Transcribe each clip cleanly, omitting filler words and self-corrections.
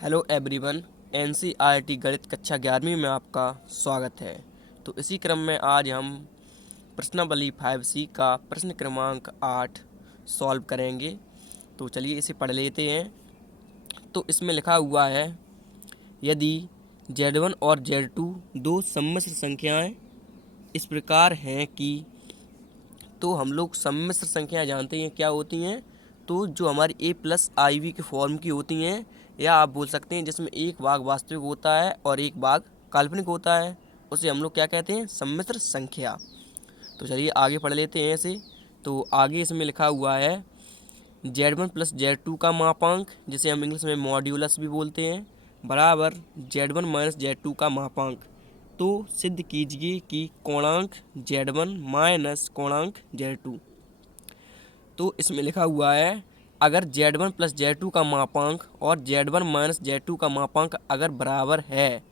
Hello everyone. NCERT गणित कक्षा 11वीं में आपका स्वागत है। तो इसी क्रम में आज हम प्रश्नावली 5C का प्रश्न क्रमांक 8 सॉल्व करेंगे। तो चलिए इसे पढ़ लेते हैं। तो इसमें लिखा हुआ है, यदि Z1 और Z2 दो सम्मिश्र संख्याएं इस प्रकार हैं कि, तो हम लोग सम्मिश्र संख्या जानते हैं क्या होती हैं। तो जो हमारी a+iv के फॉर्म की होती हैं, या आप बोल सकते हैं जिसमें एक भाग वास्तविक होता है और एक भाग काल्पनिक होता है, उसे हम लोग क्या कहते हैं, सम्मिश्र संख्या। तो चलिए आगे पढ़ लेते हैं इसे। तो आगे इसमें लिखा हुआ है, Z1 प्लस Z2 का मापांक, जिसे हम इंग्लिश में मॉड्यूलस भी बोलते हैं, बराबर Z1 माइनस Z2 का मापांक। तो सिद्ध कीजिए कि कोणांक Z1 माइनस कोणांक Z2। तो इसमें लिखा हुआ है, अगर Z1 प्लस Z2 का मापांक और Z1 माइनस Z2 का मापांक अगर बराबर है,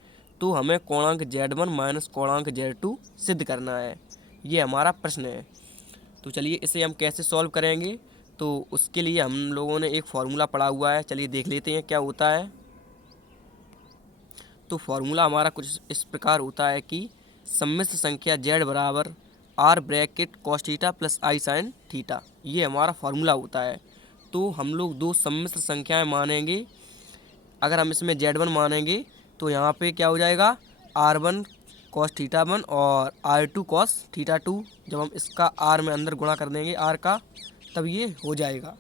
तो हमें कोणांक Z1 माइनस कोणांक Z2 सिद्ध करना है। ये हमारा प्रश्न है। तो चलिए इसे हम कैसे सॉल्व करेंगे। तो उसके लिए हम लोगों ने एक फार्मूला पढ़ा हुआ है, चलिए देख लेते हैं क्या होता है। तो फार्मूला हमारा कुछ इस प्रकार होता है कि सम्मिश्र संख्या Z बराबर R bracket cos theta plus i sine theta, ये हमारा फार्मूला होता है। तो हम लोग दो सम्मिश्र संख्याएं मानेंगे। अगर हम इसमें Z1 मानेंगे तो यहाँ पे क्या हो जाएगा, R1 कॉस थीटा 1 और R2 कॉस थीटा 2। जब हम इसका R में अंदर गुणा कर देंगे R का, तब ये हो जाएगा।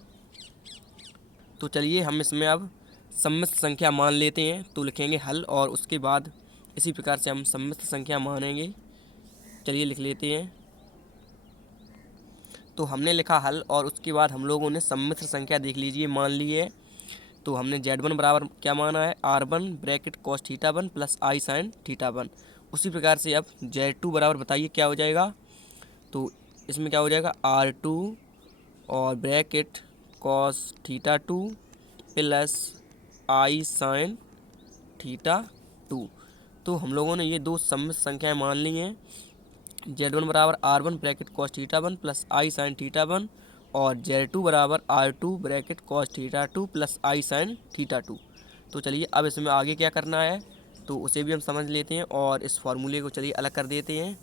तो चलिए हम इसमें अब सम्मिश्र संख्या मान लेते हैं। तो लिखेंगे हल, और उसके बाद इसी प्रकार से हम सम्मिश्र संख्या मानेंगे। चलिए लिख लेते हैं। तो हमने लिखा हल, और उसके बाद हम लोगों ने सम्मिश्र संख्या देख लीजिए मान ली है। तो हमने Z1 बराबर क्या माना है, R1 bracket cos theta 1 plus i sine theta 1। उसी प्रकार से अब Z2 बराबर बताइए क्या हो जाएगा। तो इसमें क्या हो जाएगा, R2 और bracket cos theta 2 plus i sine theta 2। तो हम लोगों ने ये दो सम्मिश्र संख्याएं मान ली हैं। Z1 बराबर R1 bracket cos theta 1 plus i sine theta 1, और Z2 बराबर R2 bracket cos theta 2 plus i sine theta 2। तो चलिए अब इसमें आगे क्या करना है, तो उसे भी हम समझ लेते हैं, और इस फार्मूले को चलिए अलग कर देते हैं।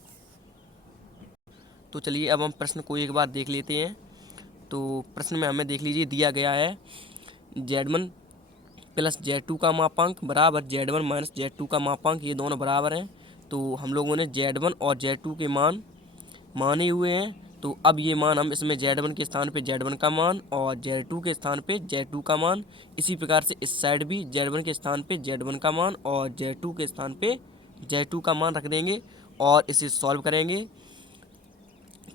तो चलिए अब हम प्रश्न को एक बार देख लेते हैं। तो प्रश्न में हमें देख लीजिए दिया गया है, Z1 प्लस Z2 का मापांक बराबर Z1 माइनस Z2 का मापांक, ये दोनों बराबर हैं। तो हम लोगों ने Z1 और Z2 के मान माने हुए हैं। तो अब ये मान हम इसमें Z1 के स्थान पे Z1 का मान और Z2 के स्थान पे Z2 का मान, इसी प्रकार से इस साइड भी Z1 के स्थान पे Z1 का मान और Z2 के स्थान पे Z2 का मान रख देंगे और इसे सॉल्व करेंगे।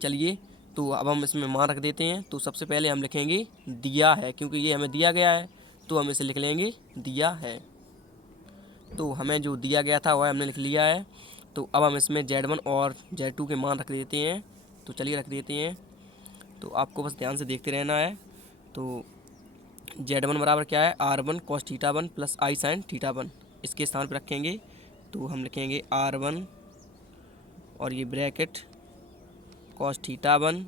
चलिए तो अब हम इसमें मान रख देते हैं। तो सबसे पहले हम लिखेंगे दिया है, क्योंकि ये हमें दिया गया है, तो हम इसे लिख लेंगे दिया है। तो हमें जो दिया गया था वह हमने लिख लिया है। तो अब हम इसमें Z1 और Z2 के मान रख देते हैं। तो चलिए रख देते हैं। तो आपको बस ध्यान से देखते रहना है। तो Z1 बराबर क्या है, R1 cos theta 1 plus i sine theta 1, इसके स्थान पर रखेंगे। तो हम लिखेंगे R1 और ये bracket cos theta 1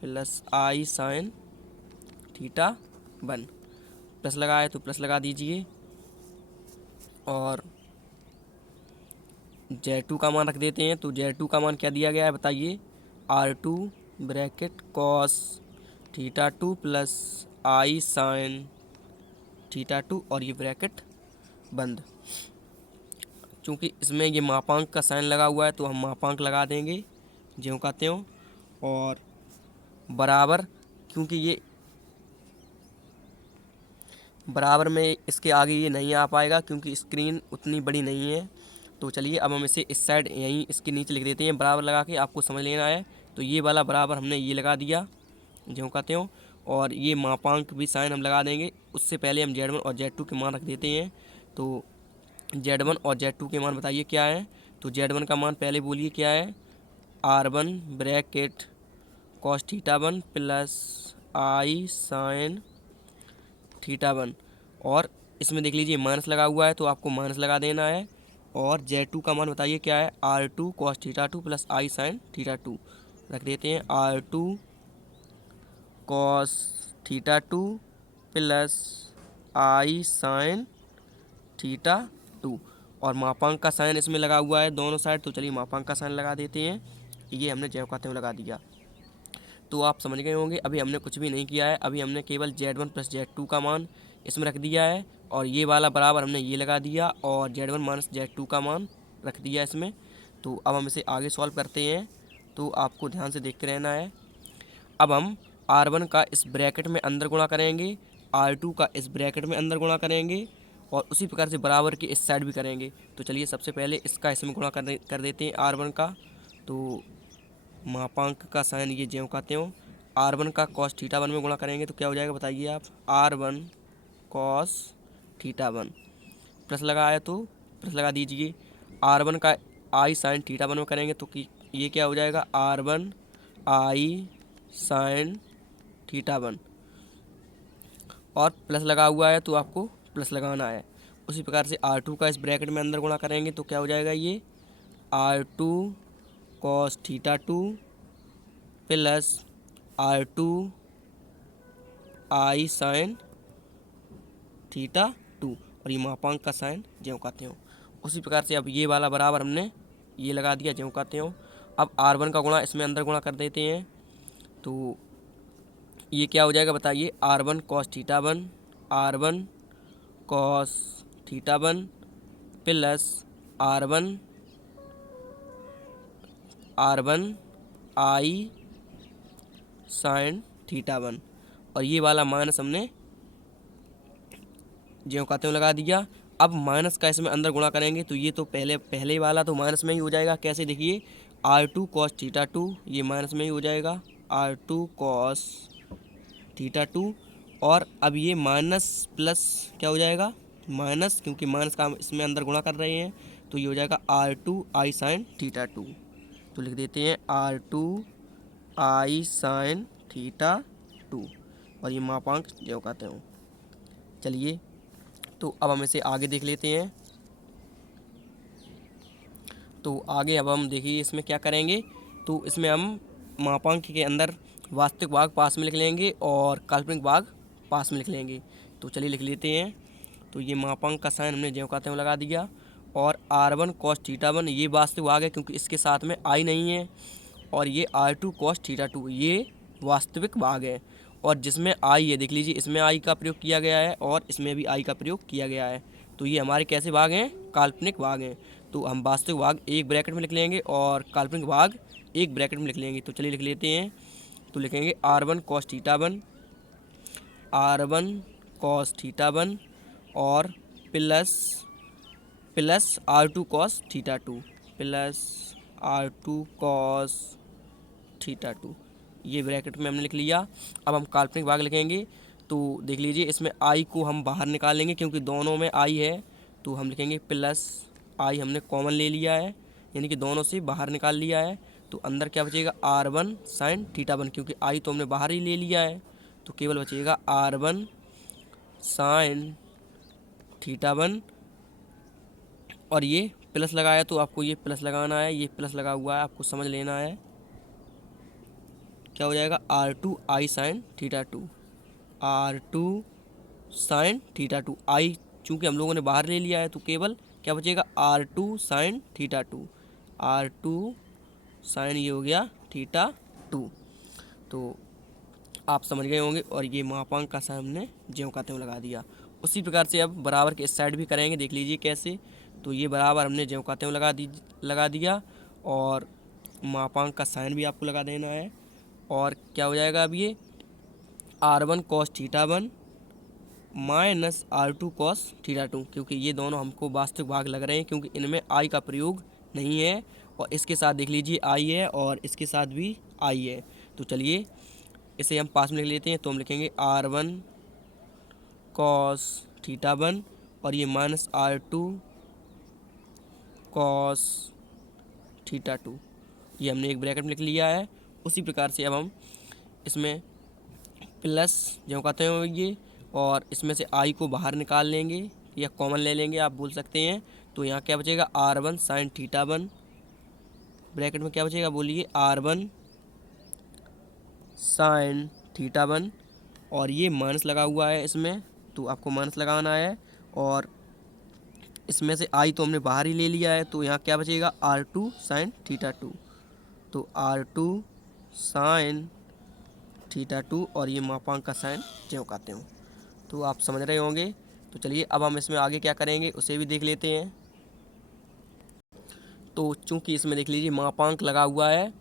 plus i sine theta 1, plus लगाए तो प्लस लगा दीजिए, और Z2 का मान रख देते हैं। तो Z2 का मान क्या दिया गया है बताइए, R2 bracket cos theta 2 plus i sine theta 2, और ये ब्रैकेट बंद। चूँकि इसमें ये मापांक का साइन लगा हुआ है, तो हम मापांक लगा देंगे ज्यों का त्यों, और बराबर, क्योंकि ये बराबर में इसके आगे ये नहीं आ पाएगा क्योंकि स्क्रीन उतनी बड़ी नहीं है। तो चलिए अब हम इसे इस साइड यहीं इसके नीचे लिख देते हैं बराबर लगा के, आपको समझ लेना है। तो ये वाला बराबर हमने ये लगा दिया ज्यों का त्यों, और ये मापांक भी साइन हम लगा देंगे। उससे पहले हम Z1 और Z2 के मान रख देते हैं। तो Z1 और Z2 के मान बताइए क्या है। तो Z1 का मान पहले बोलिए क्या है, R1 bracket cos theta 1 plus i sine theta 1, और इसमें देख लीजिए माइनस लगा हुआ है, तो आपको माइनस लगा देना है। और Z2 का मान बताइए क्या है, R2 cos theta 2 plus i sine theta 2, रख देते हैं R2 cos theta 2 plus i sine theta two. और मापांक का साइन इसमें लगा हुआ है दोनों साइड, तो चलिए मापांक का साइन लगा देते हैं। ये हमने ज्यों का त्यों लगा दिया। तो आप समझ गए होंगे अभी हमने कुछ भी नहीं किया है, अभी हमने केवल Z1 प्लस Z2 का मान इसमें रख दिया है, और ये वाला बराबर हमने ये लगा दिया, और Z1 माइनस Z2 का मान रख दिया इसमें। तो अब हम इसे आगे सॉल्व करते हैं, तो आपको ध्यान से देखते रहना है। अब हम R1 का इस ब्रैकेट में अंदर गुणा करेंगे, R2 का इस ब्रैकेट में अंदर गुणा करेंगे, और उसी प्रकार से बराबर के इस साइड भी करेंगे। तो चलिए सबसे पहले इसका इसमें गुणा कर देते हैं R1 का। तो मापांक का साइन ये ज्यों का त्यों, R1 का कॉस थीटा वन में गुणा करेंगे तो क्या हो जाएगा बताइए आप। R1 cos theta one, plus लगाया तो प्लस लगा दीजिए। R1 का आई साइन थीटा वन में करेंगे तो कि ये क्या हो जाएगा, R1 आई साइन थीटा वन, और प्लस लगा हुआ है तो आपको प्लस लगाना है। उसी प्रकार से R2 का इस ब्रैकेट में अंदर गुणा करेंगे तो क्या हो जाएगा, ये R2 cos theta two plus R2 i sine theta two, और ये मापांक का साइन ज्यों का त्यों। उसी प्रकार से अब ये वाला बराबर हमने ये लगा दिया ज्यों का त्यों। अब R1 का गुणा इसमें अंदर गुणा कर देते हैं, तो ये क्या हो जाएगा बताइए, R1 cos theta one, R1 cos theta one plus R1 आई साइन थीटा वन, और ये वाला माइनस हमने ज्यों का त्यों लगा दिया। अब माइनस का इसमें अंदर गुणा करेंगे तो ये तो पहले वाला तो माइनस में ही हो जाएगा। कैसे देखिए, R2 कॉस थीटा टू ये माइनस में ही हो जाएगा, R2 कॉस थीटा टू, और अब ये माइनस प्लस क्या हो जाएगा, माइनस, क्योंकि माइनस का हम इसमें अंदर गुणा कर रहे हैं, तो ये हो जाएगा R2 i sine theta two. तो लिख देते हैं R2 i sine theta two, और ये मापांक ज्यों का त्यों। चलिए तो अब हम इसे आगे देख लेते हैं। तो आगे अब हम देखिए इसमें क्या करेंगे, तो इसमें हम मापांक के अंदर वास्तविक भाग पास में लिख लेंगे और काल्पनिक भाग पास में लिख लेंगे। तो चलिए लिख लेते हैं। तो ये मापांक का साइन हमने ज्यों का त्यों लगा दिया, और R1 कॉस थीटा वन ये वास्तविक भाग है क्योंकि इसके साथ में आई नहीं है, और ये R2 कॉस थीटा टू ये वास्तविक भाग है, और जिसमें आई है देख लीजिए इसमें आई का प्रयोग किया गया है और इसमें भी आई का प्रयोग किया गया है। तो ये हमारे कैसे भाग हैं, काल्पनिक भाग हैं। तो हम वास्तविक भाग एक ब्रैकेट में लिख लेंगे और काल्पनिक भाग एक ब्रैकेट में लिख लेंगे। तो चलिए लिख लेते हैं। तो लिखेंगे R1 cos theta one, R1 cos theta one, और plus R2 cos theta two, plus R2 cos theta two, ये ब्रैकेट में हमने लिख लिया। अब हम काल्पनिक भाग लिखेंगे। तो देख लीजिए इसमें आई को हम बाहर निकालेंगे क्योंकि दोनों में आई है, तो हम लिखेंगे प्लस आई हमने कॉमन ले लिया है, यानी कि दोनों से बाहर निकाल लिया है। तो अंदर क्या बचेगा, R1 साइन थीटा वन, क्योंकि आई तो हमने बाहर ही ले लिया है, तो केवल बचेगा R1 साइन थीटा वन, और ये प्लस लगाया तो आपको ये प्लस लगाना है, ये प्लस लगा हुआ है आपको समझ लेना है। क्या हो जाएगा, R2 i sine theta two, R2 sine theta two, i चूँकि हम लोगों ने बाहर ले लिया है तो केवल क्या बचेगा, R2 sine theta two, R2 sign ये हो गया थीटा टू। तो आप समझ गए होंगे, और ये मापांक का साइन हमने ज्यों का त्यों लगा दिया। उसी प्रकार से अब बराबर के इस साइड भी करेंगे, देख लीजिए कैसे। तो ये बराबर हमने ज्यों का त्यों लगा दिया, और मापांक का साइन भी आपको लगा देना है। और क्या हो जाएगा अब ये R1 cos theta one minus R2 cos theta to, क्योंकि ये दोनों हमको वास्तविक भाग लग रहे हैं क्योंकि इनमें आई का प्रयोग नहीं है, और इसके साथ देख लीजिए आई है और इसके साथ भी आई है। तो चलिए इसे हम पास में लिख लेते हैं। तो हम लिखेंगे R1 कॉस थीटा वन, और ये minus R2 cos theta two, ये हमने एक ब्रैकेट में लिख लिया है। उसी प्रकार से अब हम इसमें प्लस जो कहते हैं ये, और इसमें से आई को बाहर निकाल लेंगे या कॉमन ले लेंगे आप बोल सकते हैं। तो यहाँ क्या बचेगा, R1 sign theta one, bracket में क्या बचेगा बोलिए, R1 साइन थीटा वन, और ये माइनस लगा हुआ है इसमें, तो आपको माइनस लगाना है। और इसमें से आई तो हमने बाहर ही ले लिया है, तो यहाँ क्या बचेगा R2 साइन थीटा 2। तो R2 साइन थीटा 2 और ये मापांक का साइन ज्यों कहते हो। तो आप समझ रहे होंगे। तो चलिए अब हम इसमें आगे क्या करेंगे उसे भी देख लेते हैं। तो चूंकि इसमें देख लीजिए मापांक लगा हुआ है,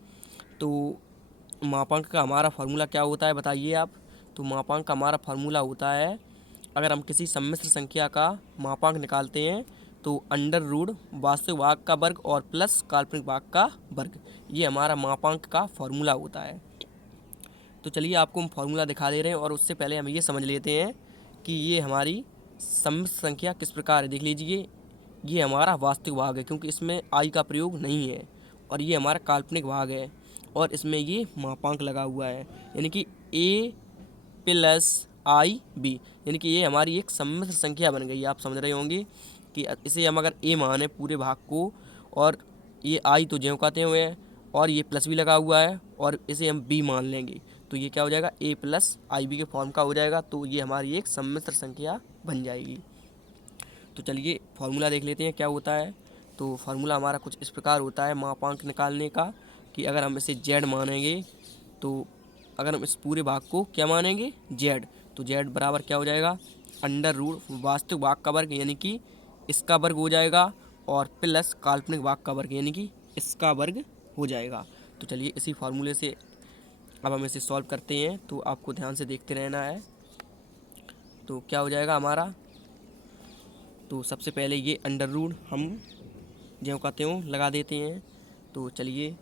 तो मापांक का हमारा फार्मूला क्या होता है बताइए आप। तो मापांक का हमारा फार्मूला होता है, अगर हम किसी सम्मिश्र संख्या का मापांक निकालते हैं तो अंडर रूट वास्तविक भाग का वर्ग और प्लस काल्पनिक भाग का वर्ग, ये हमारा मापांक का फार्मूला होता है। तो चलिए आपको हम फार्मूला दिखा दे रहे हैं, और उससे पहले हम ये समझ लेते हैं कि ये हमारी सम्मिश्र संख्या किस प्रकार है। देख लीजिए ये हमारा वास्तविक भाग है क्योंकि इसमें आई का प्रयोग नहीं है, और ये हमारा काल्पनिक भाग है और इसमें ये मापांक लगा हुआ है, यानी कि a प्लस आई बी, यानी कि ये हमारी एक सम्मिश्र संख्या बन गई। आप समझ रहे होंगे कि इसे हम अगर a माने पूरे भाग को, और ये आई तो ज्यों कहते हुए है और ये प्लस भी लगा हुआ है, और इसे हम b मान लेंगे तो ये क्या हो जाएगा a प्लस आई बी के फॉर्म का हो जाएगा। तो ये हमारी एक सम्मिश्र संख्या बन जाएगी। तो चलिए फार्मूला देख लेते हैं क्या होता है। तो फार्मूला हमारा कुछ इस प्रकार होता है मापांक निकालने का, कि अगर हम इसे z मानेंगे, तो अगर हम इस पूरे भाग को क्या मानेंगे z, तो z बराबर क्या हो जाएगा अंडर रूट वास्तविक भाग का वर्ग यानी कि इसका वर्ग हो जाएगा, और प्लस काल्पनिक भाग का वर्ग यानी कि इसका वर्ग हो जाएगा। तो चलिए इसी फार्मूले से अब हम इसे सॉल्व करते हैं, तो आपको ध्यान से देखते रहना है। तो क्या हो जाएगा हमारा, तो सबसे पहले ये अंडर रूट हम ज्यों कहते हो लगा देते हैं। तो चलिए,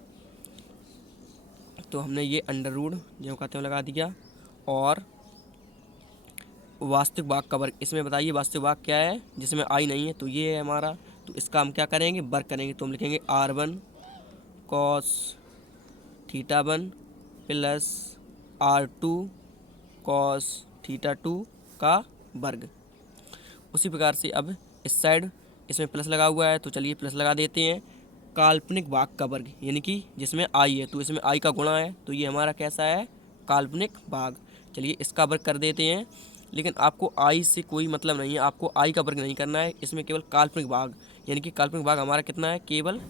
तो हमने ये अंडर रूट ज्यों कहते हो लगा दिया, और वास्तविक भाग का वर्ग, इसमें बताइए वास्तविक भाग क्या है जिसमें आई नहीं है, तो ये है हमारा। तो इसका हम क्या करेंगे वर्ग करेंगे, तो हम लिखेंगे R1 cos theta 1 plus R2 cos theta 2 का वर्ग। उसी प्रकार से अब इस साइड इसमें प्लस लगा हुआ है, तो चलिए प्लस लगा देते हैं। काल्पनिक भाग का वर्ग यानी कि जिसमें आई है, तो इसमें आई का गुणा है, तो ये हमारा कैसा है काल्पनिक भाग। चलिए इसका वर्ग कर देते हैं, लेकिन आपको आई से कोई मतलब नहीं है, आपको आई का वर्ग नहीं करना है, इसमें केवल काल्पनिक भाग, यानी कि काल्पनिक भाग हमारा कितना है केवल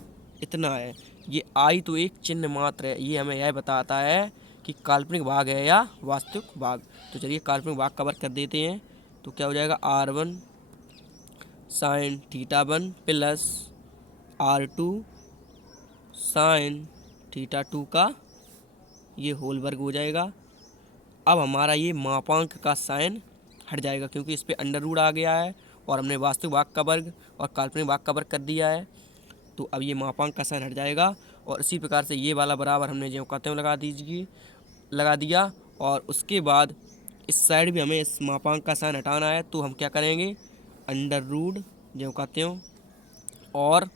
इतना है। ये आई तो एक चिन्ह मात्र है, ये हमें यह बताता है कि काल्पनिक भाग है या वास्तविक भाग। तो चलिए काल्पनिक भाग का वर्ग कर देते हैं, तो क्या हो जाएगा R1 sign theta 1 plus R2 sine theta 2 का ये होल वर्ग हो जाएगा। अब हमारा ये मापांक का साइन हट जाएगा क्योंकि इस पर अंडर रूट आ गया है, और हमने वास्तविक भाग का वर्ग और काल्पनिक भाग का वर्ग कर दिया है। तो अब ये मापांक का साइन हट जाएगा, और इसी प्रकार से ये वाला बराबर हमने जो कहते हैं लगा दिया। और उसके बाद इस साइड भी हमें इस मापांक का साइन हटाना है, तो हम क्या करेंगे अंडर रूट जो कहते हो और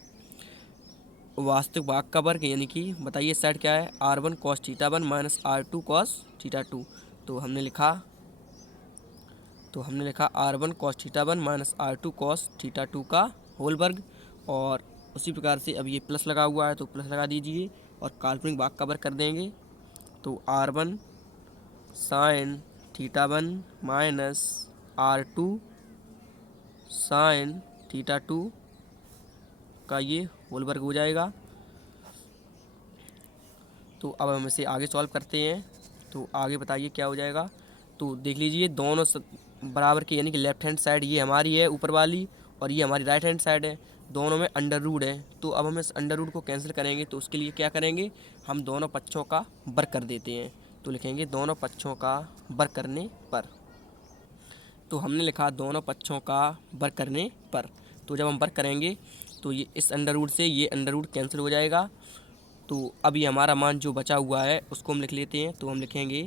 वास्तविक भाग का वर्ग, यानी कि बताइए साइड क्या है R1 cos theta 1 minus R2 cos theta 2। तो हमने लिखा R1 cos theta 1 minus R2 cos theta 2 का होल वर्ग। और उसी प्रकार से अब ये प्लस लगा हुआ है तो प्लस लगा दीजिए, और काल्पनिक भाग का वर्ग कर देंगे। तो R1 sign theta 1 minus R2 sine theta 2 का ये होल वर्ग हो जाएगा। तो अब हम इसे आगे सॉल्व करते हैं, तो आगे बताइए क्या हो जाएगा। तो देख लीजिए दोनों बराबर के, यानी कि लेफ्ट हैंड साइड ये हमारी है ऊपर वाली, और ये हमारी राइट हैंड साइड है, दोनों में अंडर रूट है। तो अब हम इस अंडर रूट को कैंसिल करेंगे, तो उसके लिए क्या करेंगे हम दोनों पक्षों का वर्ग कर देते हैं। तो लिखेंगे दोनों पक्षों का वर्ग करने पर। तो हमने लिखा दोनों पक्षों का वर्ग करने पर। तो जब हम वर्ग करेंगे तो ये इस अंडर रूट से ये अंडर रूट कैंसिल हो जाएगा। तो अब ये हमारा मान जो बचा हुआ है उसको हम लिख लेते हैं। तो हम लिखेंगे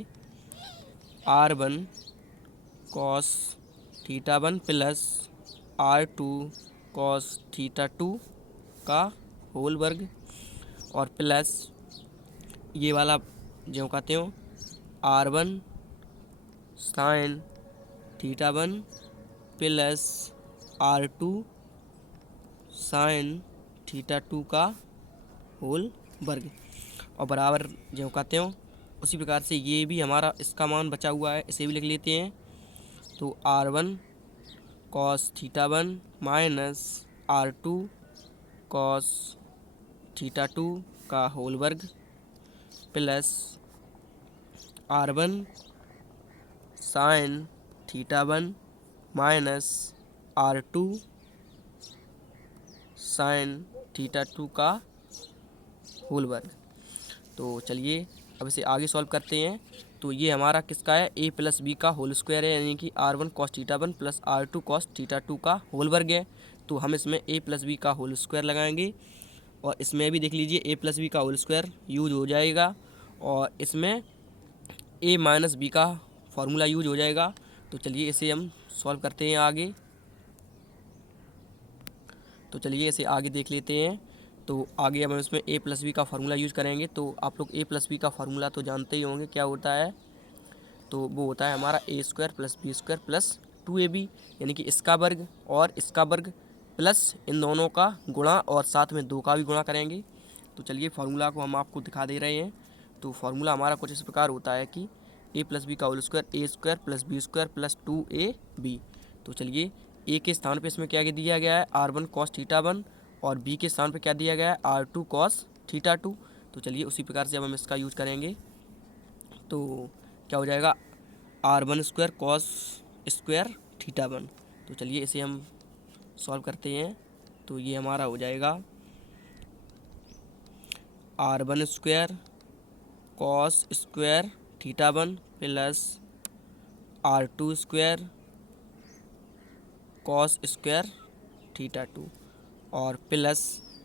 R1 cos theta 1 plus R2 cos theta 2 का होल वर्ग, और प्लस ये वाला जो कहते हो R1 sign theta 1 plus R2 sine theta 2 का होल वर्ग, और बराबर जो कहते हो उसी प्रकार से ये भी हमारा इसका मान बचा हुआ है, इसे भी लिख लेते हैं। तो R1 cos theta 1 minus R2 cos theta 2 का होल वर्ग plus R1 sign theta 1 minus R2 sine theta 2 का होल वर्ग। तो चलिए अब इसे आगे सॉल्व करते हैं। तो ये हमारा किसका है, a प्लस बी का होल स्क्वायर है, यानी कि R1 cos theta 1 plus R2 cos theta 2 का होल वर्ग है। तो हम इसमें a प्लस बी का होल स्क्वायर लगाएंगे और इसमें भी देख लीजिए a प्लस बी का होल स्क्वायर यूज हो जाएगा और इसमें a माइनस बी का फॉर्मूला यूज हो जाएगा। तो चलिए इसे हम सॉल्व करते हैं आगे। तो चलिए इसे आगे देख लेते हैं। तो आगे हम इसमें a प्लस बी का फार्मूला यूज़ करेंगे। तो आप लोग a प्लस बी का फार्मूला तो जानते ही होंगे क्या होता है। तो वो होता है हमारा a square plus B square plus 2ab, यानी कि इसका वर्ग और इसका वर्ग प्लस इन दोनों का गुणा और साथ में 2 का भी गुणा करेंगे। तो चलिए फार्मूला को हम आपको दिखा दे रहे हैं। तो फार्मूला हमारा कुछ इस प्रकार होता है कि a प्लस बी का whole square a square plus B square plus 2ab। तो चलिए a के स्थान पे इसमें क्या दिया गया है, R1 कॉस थीटा 1 और b के स्थान पे क्या दिया गया है, R2 कॉस थीटा 2। तो चलिए उसी प्रकार से अब हम इसका यूज करेंगे। तो क्या हो जाएगा, R1 square cos square theta 1। तो चलिए इसे हम सॉल्व करते हैं। तो ये हमारा हो जाएगा R1 square cos square theta 1 plus R2 square cos square theta 2 और प्लस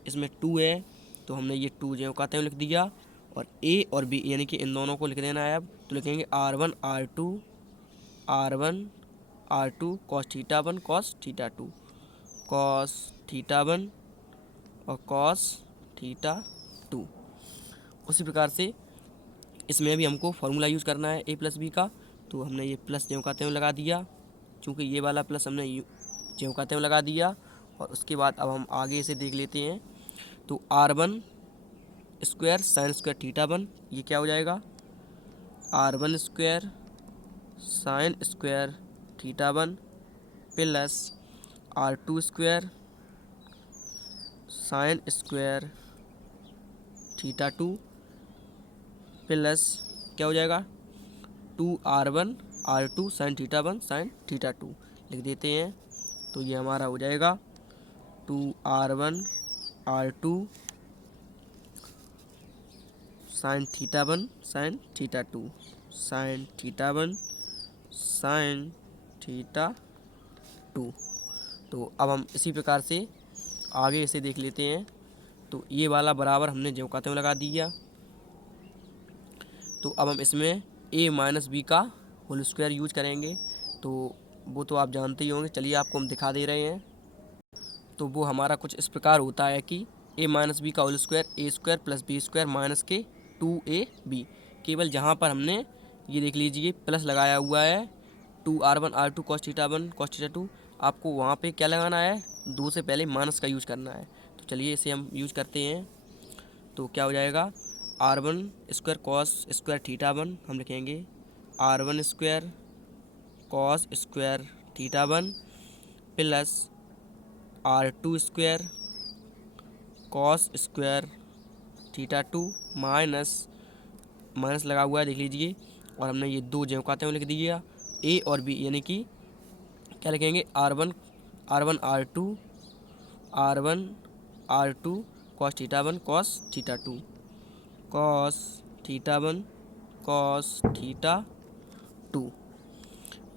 इसमें 2 है तो हमने ये 2 जो कहते हैं लिख दिया और a और b यानी कि इन दोनों को लिख देना है। अब तो लिखेंगे R1 cos theta 1 cos theta 2 cos theta 1 और कॉस थीटा 2। उसी प्रकार से इसमें भी हमको फार्मूला यूज़ करना है a प्लस बी का। तो हमने ये प्लस जो कहते हैं लगा दिया, चूँकि ये वाला प्लस हमने जो कहते हैं लगा दिया। और उसके बाद अब हम आगे इसे देख लेते हैं। तो R1 square sine square theta 1 ये क्या हो जाएगा, R1 square sine square theta 1 plus R2 square sine square theta 2 plus क्या हो जाएगा 2R1 sign theta 1 sign theta 2 लिख देते हैं। तो ये हमारा हो जाएगा 2R1 sign theta 1 sign theta 2 sign theta 1 sign theta 2। तो अब हम इसी प्रकार से आगे इसे देख लेते हैं। तो ये वाला बराबर हमने जो कहते हैं लगा दिया। तो अब हम इसमें a माइनस बी का होल स्क्वायर यूज करेंगे। तो वो तो आप जानते ही होंगे, चलिए आपको हम दिखा दे रहे हैं। तो वो हमारा कुछ इस प्रकार होता है कि a माइनस बी का whole square a square plus B square minus के 2ab। केवल जहाँ पर हमने ये देख लीजिए प्लस लगाया हुआ है 2R1 cos theta 1 cos theta 2, आपको वहाँ पे क्या लगाना है, 2 से पहले माइनस का यूज करना है। तो चलिए इसे हम यूज करते हैं। तो क्या हो जाएगा R1 square cos square theta 1 हम लिखेंगे R1 square cos square theta 1 plus R2 square cos square theta 2 minus लगा हुआ है देख लीजिए। और हमने ये 2 जो कहते हैं लिख दिया a और b, यानी कि क्या लिखेंगे R1 R2 cos theta 1 cos theta 2 cos theta 1 cos theta 2।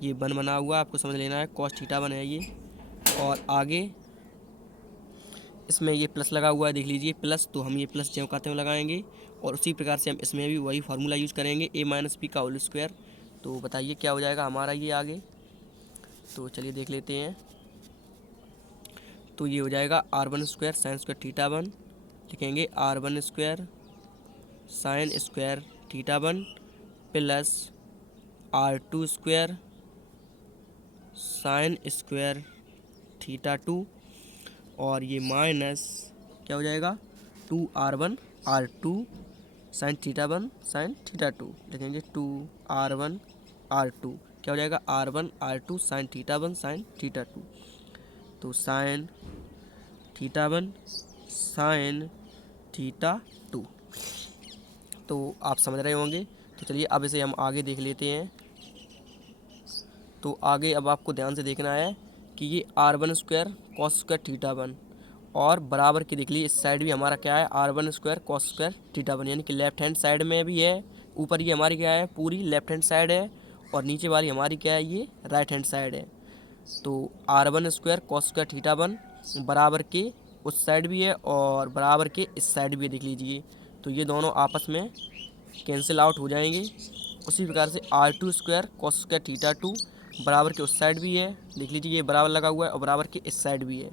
ये बन बना हुआ आपको समझ लेना है, कॉस थीटा 1 है ये। और आगे इसमें ये प्लस लगा हुआ है देख लीजिए प्लस, तो हम ये प्लस जो कहते हैं लगाएंगे। और उसी प्रकार से हम इसमें भी वही फार्मूला यूज़ करेंगे a माइनस बी का होल स्क्वायर। तो बताइए क्या हो जाएगा हमारा ये आगे। तो चलिए देख लेते हैं। तो ये हो जाएगा R1 square sine square theta 1 लिखेंगे R1 square sine square theta 1 plus R2 square sine square theta 2 और ये माइनस क्या हो जाएगा 2R1 sign theta 1 sign theta 2 लिखेंगे 2R1 क्या हो जाएगा R1 sign theta 1 sign theta 2। तो sign theta one sine theta two. तो आप समझ रहे होंगे। तो चलिए अब इसे हम आगे देख लेते हैं। तो आगे अब आपको ध्यान से देखना है कि ये R one square cos square theta one और बराबर की देख लीजिए इस साइड भी हमारा क्या है R one square cos square theta one, यानी कि लेफ्ट हैंड साइड में भी है। ऊपर ये हमारी क्या है पूरी लेफ्ट हैंड साइड है और नीचे वाली हमारी क्या है ये राइट हैंड साइड है। तो R one square cos square theta one बराबर के उस साइड भी है और बराबर के इस साइड भी है देख लीजिए। तो ये दोनों आपस में कैंसिल आउट हो जाएंगे। उसी प्रकार से R two square cos square theta two बराबर के उस साइड भी है देख लीजिए, ये बराबर लगा हुआ है और बराबर के इस साइड भी है।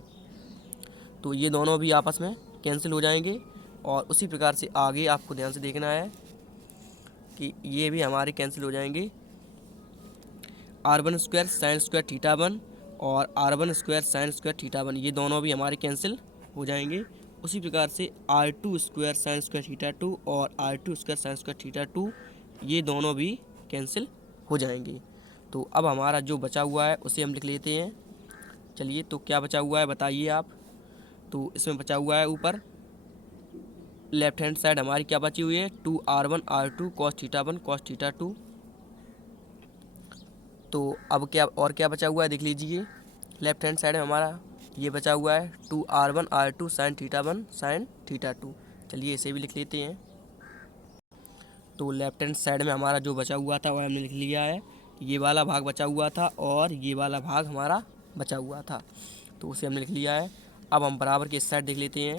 तो ये दोनों भी आपस में कैंसिल हो जाएंगे। और उसी प्रकार से आगे आपको ध्यान से देखना है कि ये भी हमारे कैंसिल हो जाएंगे। R one square sine square theta one और R one square sine square theta one ये दोनों भी हमारे कैंसिल हो जाएंगे। उसी प्रकार से R two square sine square theta two और R two square sine square theta two ये दोनों भी कैंसिल हो जाएंगे। तो अब हमारा जो बचा हुआ है उसे हम लिख लेते हैं। चलिए तो क्या बचा हुआ है बताइए आप। तो इसमें बचा हुआ है ऊपर लेफ्ट हैंड साइड हमारी क्या बची हुई है two R one R two cos theta one cos theta two. तो अब क्या और क्या बचा हुआ है देख लीजिए, लेफ्ट हैंड साइड में हमारा ये बचा हुआ है two R one R two sine theta one sine theta two. चलिए इसे भी लिख लेते हैं। तो लेफ्ट हैंड साइड में हमारा जो बचा हुआ था वह हमने लिख लिया है, ये वाला भाग बचा हुआ था और ये वाला भाग हमारा बचा हुआ था, तो उसे हमने लिख लिया है। अब हम बराबर के इस साइड देख लेते हैं,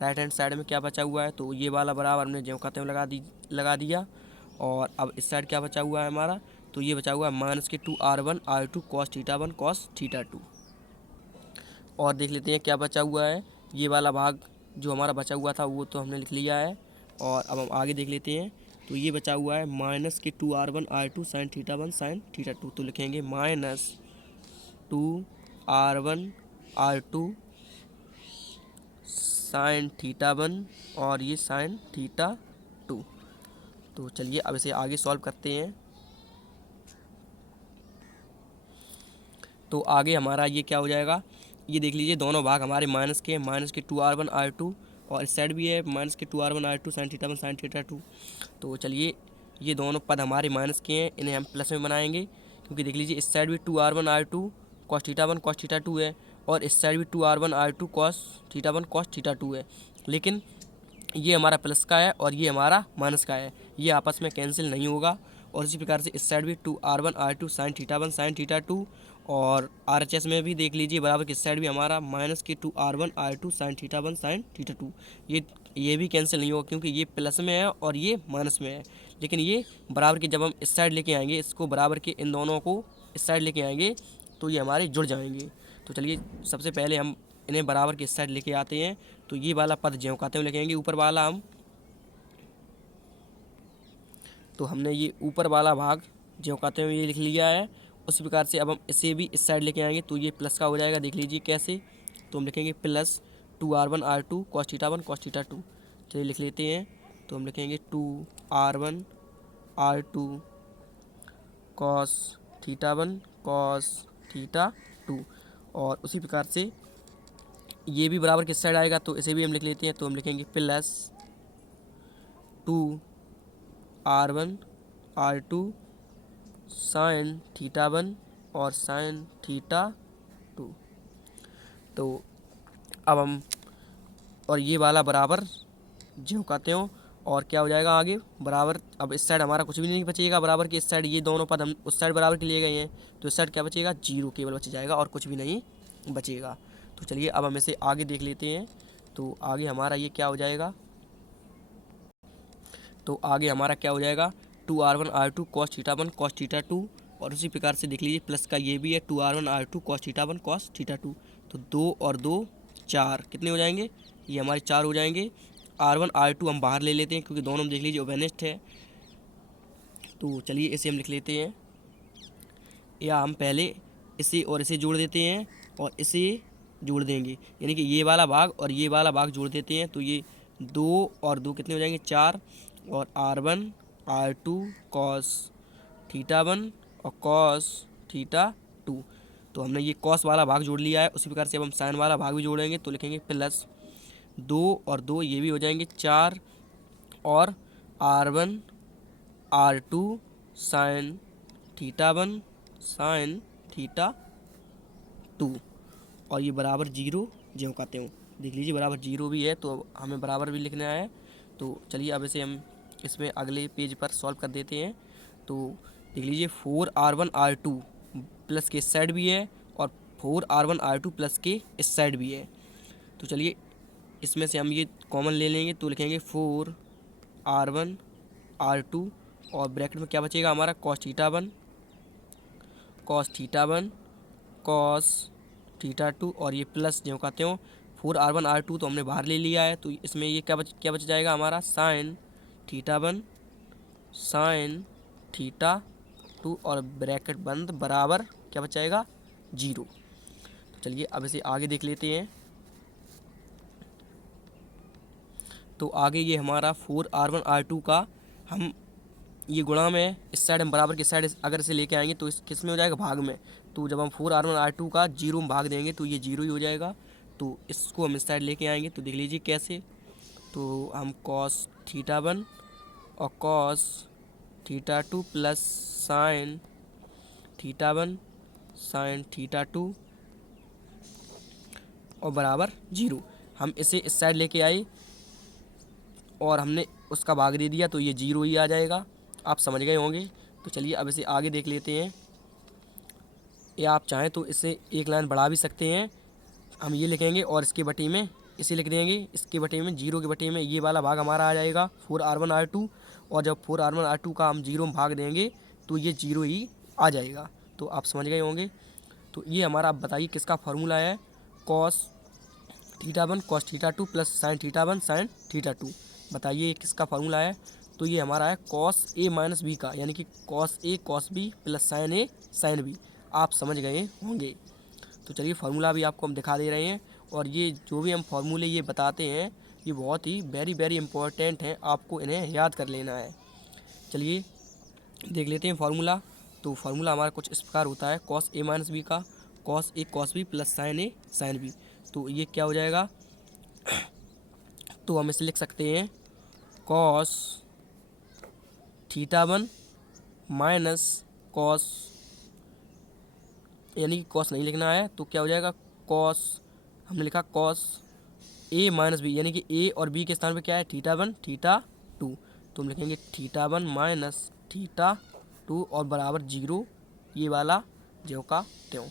राइट हैंड साइड में क्या बचा हुआ है। तो ये वाला बराबर हमने ज्यों खाते में लगा दिया। और अब इस साइड क्या बचा हुआ है हमारा, तो ये बचा हुआ है माइनस के two R one R two cos theta one cos theta two. और देख लेते हैं क्या बचा हुआ है, ये वाला भाग जो हमारा बचा हुआ था वो तो हमने लिख लिया है। और अब हम आगे देख लेते हैं। तो ये बचा हुआ है माइनस के two R one R two sine theta one sine theta two. तो लिखेंगे minus two R one R two sine theta one और ये साइन थीटा टू। तो चलिए अब इसे आगे सॉल्व करते हैं। तो आगे हमारा ये क्या हो जाएगा, ये देख लीजिए दोनों भाग हमारे माइनस के, माइनस के two R one R two और इस साइड भी है माइनस के two R one R two sine theta one sine theta two. तो चलिए ये दोनों पद हमारे माइनस के हैं, इन्हें हम प्लस में बनाएंगे, क्योंकि देख लीजिए इस साइड भी two R one R two cos theta one cos theta two है और इस साइड भी two R one R two cos theta one cos theta two है। लेकिन ये हमारा प्लस का है और ये हमारा माइनस का है, ये आपस में कैंसिल नहीं होगा। और इसी प्रकार से इस साइड भी two R one R two sine theta one sine theta two और आर एच एस में भी देख लीजिए बराबर किस साइड भी हमारा माइनस के two R one R two sine theta one sine theta two. ये भी कैंसिल नहीं होगा क्योंकि ये प्लस में है और ये माइनस में है। लेकिन ये बराबर के जब हम इस साइड लेके आएंगे, इसको बराबर के इन दोनों को इस साइड लेके आएंगे तो ये हमारे जुड़ जाएंगे। तो चलिए सबसे पहले हम इन्हें बराबर के इस साइड लेके आते हैं। तो ये वाला पद ज्यों खाते हुए लिखेंगे ऊपर वाला हम, तो हमने ये ऊपर वाला भाग ज्यों खाते हुए ये लिख लिया है। उसी प्रकार से अब हम इसे भी इस साइड लेके आएंगे तो ये प्लस का हो जाएगा, देख लीजिए कैसे। तो हम लिखेंगे plus two R one R two cos theta one cos theta two. चलिए लिख लेते हैं। तो हम लिखेंगे two R one R two cos theta one cos theta two. और उसी प्रकार से ये भी बराबर किस साइड आएगा, तो इसे भी हम लिख लेते हैं। तो हम लिखेंगे plus two R one R two sine theta one और साइन थीटा टू। तो अब हम और ये वाला बराबर ज्यों कहते हो और क्या हो जाएगा आगे बराबर। अब इस साइड हमारा कुछ भी नहीं बचेगा, बराबर के इस साइड ये दोनों पद हम उस साइड बराबर के लिए गए हैं, तो इस साइड क्या बचेगा जीरो केवल बच जाएगा और कुछ भी नहीं बचेगा। तो चलिए अब हम इसे आगे देख लेते हैं। तो आगे हमारा ये क्या हो जाएगा, तो आगे हमारा क्या हो जाएगा two R one R two cos theta one cos theta two. और उसी प्रकार से देख लीजिए प्लस का ये भी है two R one R two cos theta one cos theta two. तो दो और दो चार कितने हो जाएंगे, ये हमारे चार हो जाएंगे। आर वन आर टू हम बाहर ले लेते हैं क्योंकि दोनों में देख लीजिए ओवेनेस्ट है। तो चलिए इसे हम लिख लेते हैं, या हम पहले इसे और इसे जोड़ देते हैं और इसे जोड़ देंगे, यानी कि ये वाला भाग और ये वाला भाग जोड़ देते हैं। तो ये दो और दो कितने हो जाएंगे चार, और R one R two cos theta one और कॉस थीटा टू। तो हमने ये कॉस वाला भाग जोड़ लिया है। उसी प्रकार से अब हम साइन वाला भाग भी जोड़ेंगे, तो लिखेंगे प्लस 2 और 2 ये भी हो जाएंगे 4 और R1 R2 sine theta 1 sign theta 2 और ये बराबर 0 ज्यों कहते हो। देख लीजिए बराबर 0 भी है, तो हमें बराबर भी लिखना है। तो चलिए अब इसे हम इसमें अगले पेज पर सॉल्व कर देते हैं। तो देख लीजिए 4R1 R2 प्लस के इस साइड भी है और 4R1 R2 प्लस के इस साइड भी है। तो चलिए इसमें से हम ये कॉमन ले लेंगे, तो लिखेंगे 4R1 R2 और ब्रैकेट में क्या बचेगा हमारा cos θ1 और ये प्लस जो कहते हो 4R1 R2 तो हमने बाहर ले लिया है, तो इसमें ये क्या बच जाएगा हमारा साइन थीटा 2 और ब्रैकेट बंद बराबर क्या बच जाएगा 0। तो चलिए अब इसे आगे देख लेते हैं। तो आगे ये हमारा 4R1 R2 का हम ये गुणा में इस साइड हम बराबर की साइड अगर इसे लेके आएंगे तो इस किस में हो जाएगा भाग में। तो जब हम 4R1 R2 का 0 में भाग देंगे तो ये 0 ही हो जाएगा। तो इसको हम इस साइड लेके आएंगे, तो देख लीजिए कैसे। तो हम cos θ1 और cos θ2 प्लस साइन θ1 साइन θ2 और बराबर 0 हम इसे इस साइड लेके आए और हमने उसका भाग दे दिया, तो ये 0 ही आ जाएगा। आप समझ गए होंगे। तो चलिए अब इसे आगे देख लेते हैं, या आप चाहें तो इसे एक लाइन बढ़ा भी सकते हैं। हम ये लिखेंगे और इसके बटे में इसे लिख देंगे, इसके बटे में 0 के बटे में ये वाला भाग हमारा आ जाएगा 4R1 R2 और जब 4R1 R2 का हम 0 में भाग देंगे तो ये 0 ही आ जाएगा। तो आप समझ गए होंगे। तो ये हमारा, आप बताइए किसका फार्मूला है, cos θ1 cos θ2 plus sine θ1 sine θ2। बताइए किसका फार्मूला है। तो ये हमारा है cos A माइनस बी का, यानी कि cos A cos B plus sine A sine B। आप समझ गए होंगे। तो चलिए फार्मूला भी आपको हम दिखा दे रहे हैं, और ये जो भी हम फार्मूले ये बताते हैं ये बहुत ही वेरी इम्पोर्टेंट हैं, आपको इन्हें याद कर लेना है। चलिए देख लेते हैं फार्मूला। तो फार्मूला हमारा कुछ इस प्रकार होता है, cos A माइनस बी का cos A cos B plus sine A sine B। तो ये क्या हो जाएगा, तो हम इसे लिख सकते हैं cos θ1 माइनस cos, यानी कि cos नहीं लिखना है, तो क्या हो जाएगा cos, हमने लिखा cos A माइनस बी, यानी कि A और B के स्थान पे क्या है θ1 θ2। तो हम लिखेंगे θ1 माइनस θ2 और बराबर 0, ये वाला ज्यों का त्यों।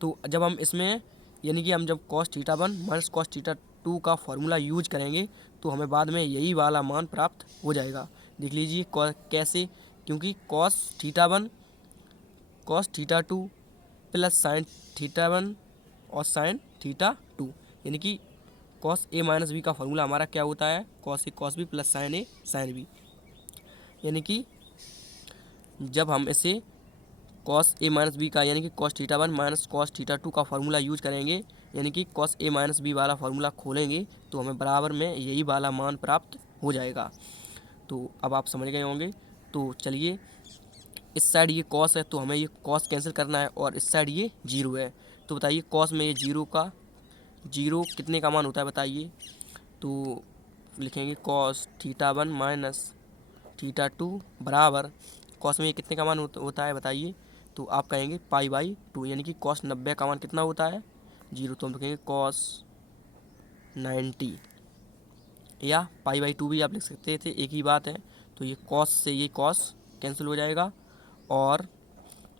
तो जब हम इसमें, यानी कि हम जब cos θ1 माइनस cos θ2 का फार्मूला यूज करेंगे तो हमें बाद में यही वाला मान प्राप्त हो जाएगा। देख लीजिए कैसे, क्योंकि cos θ1 cos θ2 प्लस साइन θ1 और साइन θ2, यानी कि cos A माइनस बी का फार्मूला हमारा क्या होता है cos A cos B plus sine A sine B। यानी कि जब हम इसे cos A माइनस बी का, यानी कि cos θ1 माइनस cos θ2 का फार्मूला यूज करेंगे, यानी कि cos A माइनस बी वाला फार्मूला खोलेंगे तो हमें बराबर में यही वाला मान प्राप्त हो जाएगा। तो अब आप समझ गए होंगे। तो चलिए इस साइड ये cos है तो हमें ये cos कैंसिल करना है, और इस साइड ये 0 है। तो बताइए cos में ये 0 कितने का मान होता है बताइए। तो लिखेंगे cos θ1 माइनस θ2 बराबर, cos में ये कितने का मान होता है बताइए। तो आप कहेंगे π/2, यानी कि cos 90 का मान कितना होता है 0। तो हम लिखेंगे cos 90, या π/2 भी आप लिख सकते थे, एक ही बात है। तो ये cos से ये cos कैंसिल हो जाएगा, और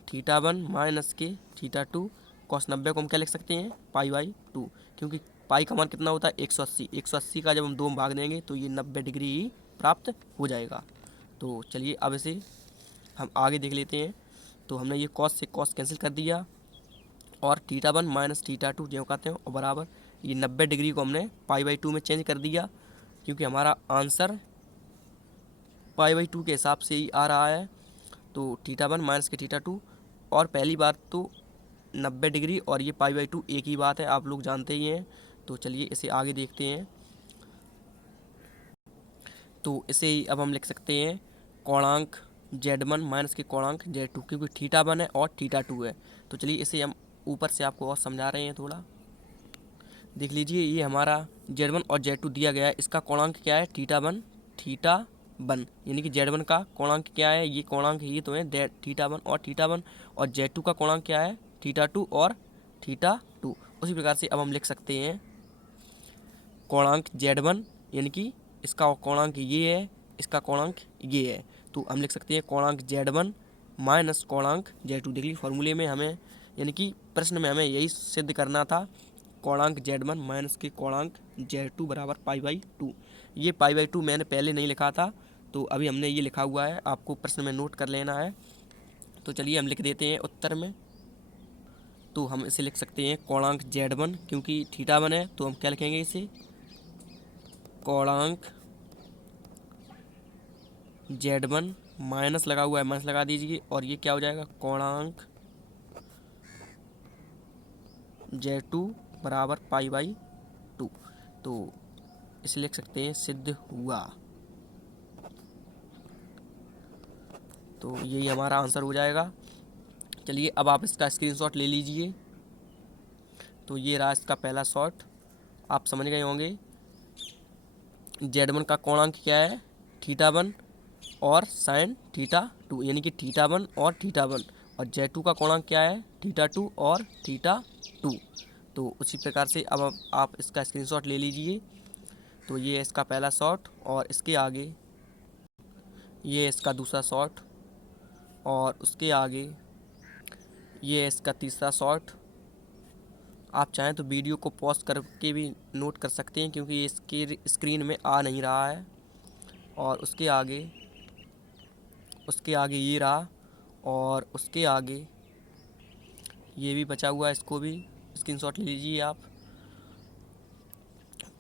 θ1 माइनस के θ2 cos 90 को हम क्या लिख सकते हैं π/2, क्योंकि पाई का मान कितना होता है 180। 180 का जब हम 2 में भाग देंगे तो ये 90 डिग्री ही प्राप्त हो जाएगा। तो चलिए अब इसे हम आगे देख लेते हैं। तो हमने ये cos से cos कैंसिल कर दिया, और θ1 माइनस θ2 जो कहते हैं और बराबर ये 90 डिग्री को हमने π/2 में चेंज कर दिया, क्योंकि हमारा आंसर π/2 के हिसाब से ही आ रहा है। तो θ1 माइनस के θ2, और पहली बात तो 90 डिग्री और ये π/2 एक ही बात है, आप लोग जानते ही हैं। तो चलिए इसे आगे देखते हैं। तो इसे अब हम लिख सकते हैं कोणांक Z1 माइनस के कोणांक Z2, क्योंकि θ1 है और θ2 है। तो चलिए इसे हम ऊपर से आपको और समझा रहे हैं थोड़ा, देख लीजिए। ये हमारा Z1 और Z2 दिया गया है, इसका कोणांक क्या है, थीटा 1 यानी कि Z1 का कोणांक क्या है, ये कोणांक ये तो है थीटा 1 और Z2 का कोणांक क्या है, थीटा 2 और थीटा 2। उसी प्रकार से अब हम लिख सकते हैं कोणांक Z1 यानी कि इसका कोणांक ये है, इसका कोणांक ये है, तो हम लिख सकते हैं कोणांक Z1 माइनस कोणांक Z2। देख लीजिए फॉर्मूले में हमें यानी कि प्रश्न में हमें यही सिद्ध करना था, कोणांक Z1 माइनस के कोणांक Z2 बराबर पाई/2। ये पाई/2 मैंने पहले नहीं लिखा था, तो अभी हमने ये लिखा हुआ है, आपको प्रश्न में नोट कर लेना है। तो चलिए हम लिख देते हैं उत्तर में। तो हम इसे लिख सकते हैं कोणांक Z1, क्योंकि थीटा 1 है तो हम क्या लिखेंगे इसे, कोणांक Z1 माइनस लगा हुआ है, माइनस लगा दीजिए, और ये क्या हो जाएगा, कोणांक Z2 बराबर पाई/2। तो इसे लिख सकते हैं सिद्ध हुआ। तो यही हमारा आंसर हो जाएगा। चलिए अब आप इसका स्क्रीनशॉट ले लीजिए। तो ये रहा इसका पहला शॉट, आप समझ गए होंगे। Z1 का कोणांक क्या है, थीटा 1 और साइन थीटा 2 यानी कि थीटा 1 और थीटा 1, और Z2 का कोणांक क्या है, थीटा 2 और थीटा 2। तो उसी प्रकार से अब आप इसका स्क्रीनशॉट ले लीजिए। तो ये है इसका पहला शॉट, और इसके आगे ये है इसका दूसरा शॉट, और उसके आगे ये है इसका तीसरा शॉट। आप चाहें तो वीडियो को पॉज करके भी नोट कर सकते हैं, क्योंकि ये इसके स्क्रीन में आ नहीं रहा है। और उसके आगे ये रहा, और उसके आगे ये भी बचा हुआ है, इसको भी स्क्रीनशॉट ले लीजिए आप।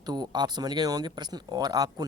तो आप समझ गए होंगे प्रश्न, और आपको